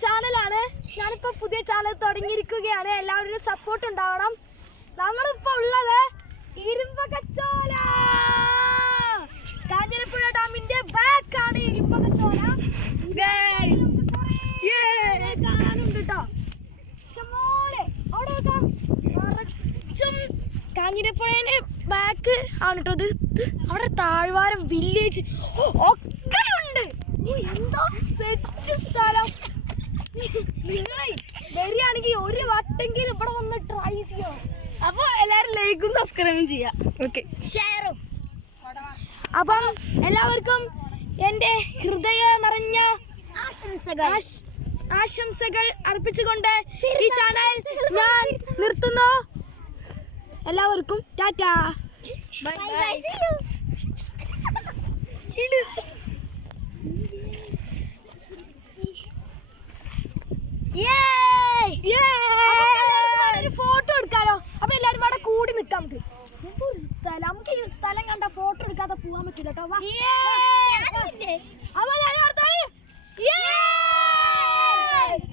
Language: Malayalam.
ചാനലാണ്. ഞാനിപ്പോ പുതിയ ചാനൽ തുടങ്ങിയിരിക്കുകയാണ്. എല്ലാവരും സപ്പോർട്ട് ഉണ്ടാവണം. നമ്മളിപ്പോ ഉള്ളത് ഇരുമ്പകച്ചോല, കാഞ്ഞിരപ്പുഴ ഡാമിന്റെ ബാക്കാണ് ഇരുമ്പകച്ചോല. കാണാനുണ്ട് കേട്ടോ. അവിടെ നിറച്ചും കാഞ്ഞിരപ്പുഴേന്റെ ബാക്ക് ആണ് കേട്ടോ. ഇത് അവിടെ താഴ്വാരം വില്ലേജ് ഒക്കെ ഉണ്ട്. എന്താ സെറ്റ് സ്ഥലം. നിങ്ങളെ വരികയാണെങ്കിൽ ഒരു വട്ടെങ്കിലും ഇവിടെ വന്ന് ട്രൈ ചെയ്യണം. അപ്പോൾ എല്ലാവരും ലൈക്കും സബ്സ്ക്രൈബും ചെയ്യാം. ഓക്കെ, ഷെയറും. അപ്പം എല്ലാവർക്കും എൻ്റെ ഹൃദയ നിറഞ്ഞ ആശംസകൾ അർപ്പിച്ചുകൊണ്ട് ഈ ചാനൽ ഞാൻ നിർത്തുന്നു. എല്ലാവർക്കും ടാറ്റാ, ബൈ ബൈ. ഒരു ഫോട്ടോ എടുക്കാലോ. അപ്പൊ എല്ലാരും അവിടെ കൂടി നിക്കാം. നമുക്ക് ഈ സ്ഥലം കണ്ട ഫോട്ടോ എടുക്കാതെ പോവാൻ പറ്റില്ല കേട്ടോ.